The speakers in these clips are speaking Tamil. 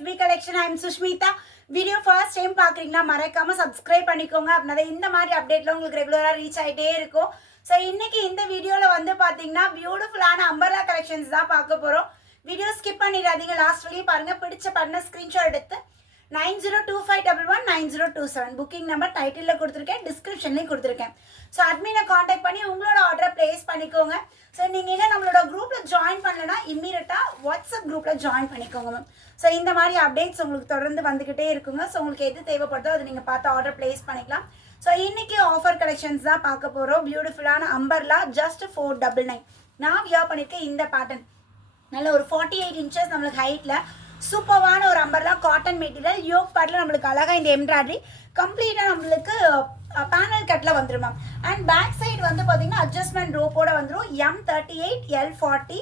SB collection. I am Sushmita. Video first time பார்க்குறீங்கன்னா மறக்காம subscribe பண்ணிக்கோங்க. அப்படின்னா இந்த மாதிரி அப்டேட்ல உங்களுக்கு ரெகுலரா ரீச் ஆயிட்டே இருக்கும். ஸோ இன்னைக்கு இந்த வீடியோல வந்து பாத்தீங்கன்னா பியூட்டிஃபுல்லான அம்பர்லா கலெக்ஷன்ஸ் தான் பார்க்க போறோம். வீடியோ ஸ்கிப் பண்ணிடாதீங்க, லாஸ்ட் வரையும் பாருங்க. பிடிச்ச பண்ண ஸ்கிரீன்ஷாட் எடுத்து 9025119027 புக்கிங் நம்பர் டைட்டிலில் கொடுத்துருக்கேன், டிஸ்கிரிப்ஷன்லேயும் கொடுத்துருக்கேன். ஸோ அட்மினை காண்டாக்ட் பண்ணி உங்களோட ஆர்டரை பிளேஸ் பண்ணிக்கோங்க. ஸோ நீங்கள் என்ன நம்மளோட குரூப்பில் ஜாயின் பண்ணலன்னா இம்மீடியட்டாக வாட்ஸ்அப் குரூப்பில் ஜாயின் பண்ணிக்கோங்க மேம். ஸோ இந்த மாதிரி அப்டேட்ஸ் உங்களுக்கு தொடர்ந்து வந்துக்கிட்டே இருக்குங்க. ஸோ உங்களுக்கு எது தேவைப்படுதோ அதை நீங்கள் பார்த்து ஆர்டர் பிளேஸ் பண்ணிக்கலாம். ஸோ இன்னைக்கு ஆஃபர் கலெக்ஷன்ஸ் தான் பார்க்க போகிறோம். பியூட்டிஃபுல்லான அம்பர்லா ஜஸ்ட் 499. நான் வியர் பண்ணியிருக்கேன் இந்த பேட்டர்ன். நல்ல ஒரு 48 இன்ச்சஸ் நம்மளுக்கு ஹைட்டில் சூப்பரான ஒரு அம்பர்லா காட்டன் மெட்டீரியல். யோக் பார்ட்டில் நம்மளுக்கு அழகாக இந்த எம்ப்ராய்டரி கம்ப்ளீட்டாக நம்மளுக்கு பேனல் கட்டில் வந்துடும் மேம். அண்ட் பேக் சைடு வந்து பார்த்தீங்கன்னா அட்ஜஸ்ட்மெண்ட் ரோப்போட வந்துடும். M38, L40,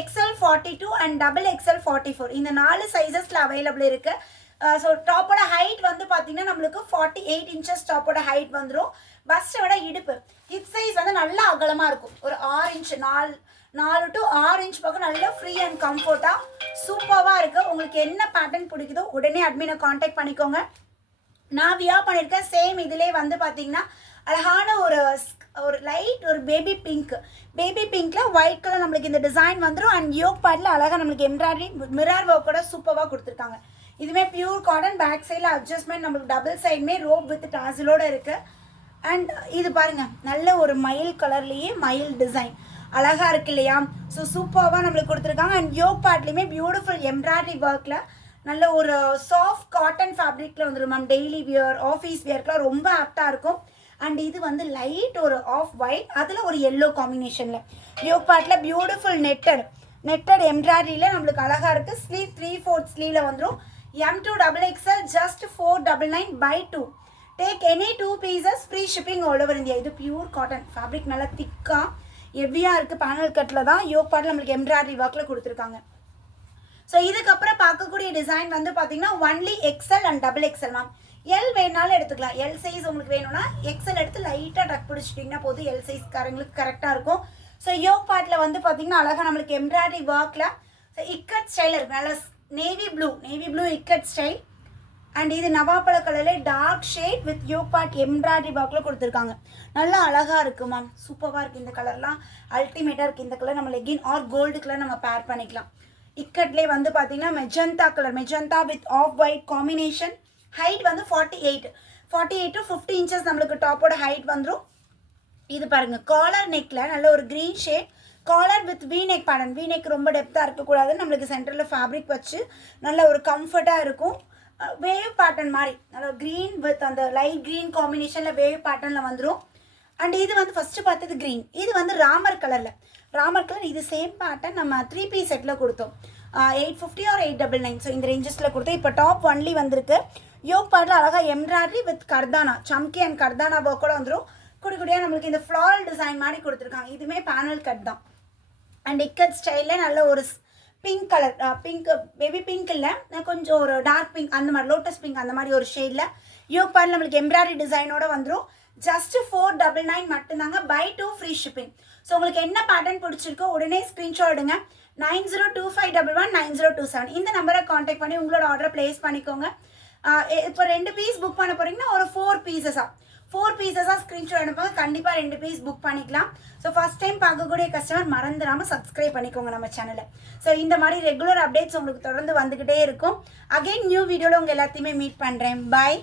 XL42 and XXL 44 இந்த 4 சைஸஸில் அவைலபிள் இருக்குது. ஸோ டாப்போட ஹைட் வந்து பார்த்தீங்கன்னா நம்மளுக்கு 48 இன்ச்சஸ் டாப்போட ஹைட் வந்துடும். பஸ்ட்டை விட இடுப்பு ஹிப் சைஸ் வந்து நல்லா அகலமாக இருக்கும். ஒரு 6 இன்ச் 4 to 6 இன்ச் பக்கம் நல்லா ஃப்ரீ அண்ட் கம்ஃபர்ட்டாக சூப்பராக இருக்குது. உங்களுக்கு என்ன பேட்டர்ன் பிடிக்குதோ உடனே அட்மினை காண்டாக்ட் பண்ணிக்கோங்க. நான் வியர் பண்ணியிருக்கேன் சேம் இதிலே வந்து பார்த்தீங்கன்னா அழகான ஒரு லைட் ஒரு பேபி பிங்க்கில் ஒயிட் கலர் நம்மளுக்கு இந்த டிசைன் வந்துடும். அண்ட் யோக் பார்ட்டில் அழகாக நம்மளுக்கு எம்ப்ராய்டரி மிரர் ஒர்க்கோட சூப்பராக கொடுத்துருக்காங்க. இதுவுமே பியூர் காட்டன். பேக் சைடில் அட்ஜஸ்ட்மெண்ட் நம்மளுக்கு டபுள் சைடுமே ரோப் வித் டாசிலோடு இருக்குது. அண்ட் இது பாருங்கள், நல்ல ஒரு மயில் கலர்லேயே மயில் டிசைன் அழகாக இருக்கு இல்லையா? ஸோ சூப்பராக நம்மளுக்கு கொடுத்துருக்காங்க. அண்ட் யோக் பார்ட்லேயுமே பியூட்டிஃபுல் எம்ப்ராய்டரி ஒர்க்கில் நல்ல ஒரு சாஃப்ட் காட்டன் ஃபேப்ரிக்கில் வந்துடும் மேம். டெய்லி வியர் ஆஃபீஸ் வியர்க்கெலாம் ரொம்ப ஆப்டாக இருக்கும். அண்ட் இது வந்து லைட் ஒரு ஆஃப் ஒயிட், அதில் ஒரு எல்லோ காம்பினேஷனில் யோக் பார்ட்டில் பியூட்டிஃபுல் நெட்டட் எம்ப்ராய்டரியில் நம்மளுக்கு அழகாக இருக்குது. ஸ்லீவ் 3/4 ஸ்லீவில் வந்துடும். M2 XXL just 499/2. Take any 2 pieces, free shipping all over India. இது பியூர் காட்டன் ஃபேப்ரிக், நல்லா திக்காக ஹெவியாக இருக்குது. பேனல் கட்டில் தான் யோக் பார்ட்டில் நம்மளுக்கு எம்ப்ராய்டரி ஒர்க்கில் கொடுத்துருக்காங்க. ஸோ இதுக்கப்புறம் பார்க்கக்கூடிய டிசைன் வந்து பார்த்தீங்கன்னா only XL and XXL ma'am. L வேணாலும் எடுத்துக்கலாம். எல் சைஸ் உங்களுக்கு வேணும்னா XL எடுத்து லைட்டாக டக் பிடிச்சிட்டிங்கன்னா போதும். எல் சைஸ் காரங்களுக்கு கரெக்டாக இருக்கும். ஸோ யோக் பார்ட்டில் வந்து பார்த்தீங்கன்னா அழகாக நம்மளுக்கு எம்ப்ராய்டரி ஒர்க்கில் ஸோ இக்கட் ஸ்டைல் இருக்குது. நல்லா navy blue ikat style. And இது நவாப்பழ கலரில் dark shade with yoke part embroidery ஒர்க்கில் கொடுத்துருக்காங்க. நல்லா அழகாக இருக்குது மேம். சூப்பராக இருக்குது. இந்த கலர்லாம் அல்டிமேட்டாக இருக்குது. இந்த கலர் நம்ம லெகின் ஆர் கோல்டு கலர் நம்ம பேர் பண்ணிக்கலாம். இக்கட்லேயே வந்து பார்த்தீங்கன்னா magenta with off white combination. Height வந்து 48 to 50 இன்ச்சஸ் நம்மளுக்கு டாப்போட ஹைட் வந்துடும். இது பாருங்கள், காலர் நெக்கில் நல்ல ஒரு green shade collar with V neck pattern. V neck ரொம்ப டெப்த்தாக இருக்கக்கூடாது. நம்மளுக்கு சென்டரில் ஃபேப்ரிக் வச்சு நல்ல ஒரு கம்ஃபர்ட்டாக இருக்கும். வேவ் பேட்டர்ன் மாதிரி நல்ல க்ரீன் வித் அந்த லைட் க்ரீன் காம்பினேஷனில் வேவ் பேட்டர்னில் வந்துடும். அண்ட் இது வந்து ஃபஸ்ட்டு பார்த்தது க்ரீன், இது வந்து ராமர் கலர். இது சேம் பேட்டர்ன் நம்ம 3 piece செட்டில் கொடுத்தோம். 850 or 899. ஸோ இந்த ரேஞ்சஸில் கொடுத்தோம். இப்போ டாப் ஒன்லி வந்திருக்கு. யோக் பார்ட்டில் அழகாக எம்ப்ராய்டரி வித் கர்தானா, சம்கி அண்ட் கர்தானா ஒர்க்கோட வந்துடும். குடிக்குடியாக நம்மளுக்கு இந்த ஃப்ளாரல் டிசைன் மாதிரி கொடுத்துருக்காங்க. இதுவுமே பேனல் கட் தான். அண்ட் இக்கட் ஸ்டைலில் நல்ல ஒரு பிங்க் கலர், பேபி பிங்க் இல்லை, கொஞ்சம் ஒரு டார்க் பிங்க் அந்த மாதிரி, லோட்டஸ் பிங்க் அந்த மாதிரி ஒரு ஷேடில் யோக் பார்ட்டில் நம்மளுக்கு எம்ப்ராய்டரி டிசைனோட வந்துடும். ஜஸ்ட் 499 மட்டும்தாங்க. By 2 free shipping. ஸோ உங்களுக்கு என்ன பேட்டர்ன் பிடிச்சிருக்கோ உடனே ஸ்க்ரீன்ஷாட் எடுங்க. 9025119027 இந்த நம்பரை காண்டாக்ட் பண்ணி உங்களோட ஆர்டரை பிளேஸ் பண்ணிக்கோங்க. இப்போ 2 பீஸ் புக் பண்ண போகிறீங்கன்னா ஒரு 4 பீசஸாக ஸ்க்ரீன்ஷாட் அனுப்புங்க. கண்டிப்பாக 2 பீஸ் புக் பண்ணிக்கலாம். ஸோ ஃபஸ்ட் டைம் பார்க்கக்கூடிய கஸ்டமர் மறந்துடாமல் சப்ஸ்கிரைப் பண்ணிக்கோங்க நம்ம சேனலை. ஸோ இந்த மாதிரி ரெகுலர் அப்டேட்ஸ் உங்களுக்கு தொடர்ந்து வந்துக்கிட்டே இருக்கும். அகைன் நியூ வீடியோவில் உங்கள் எல்லாத்தையுமே மீட் பண்ணுறேன். பாய்.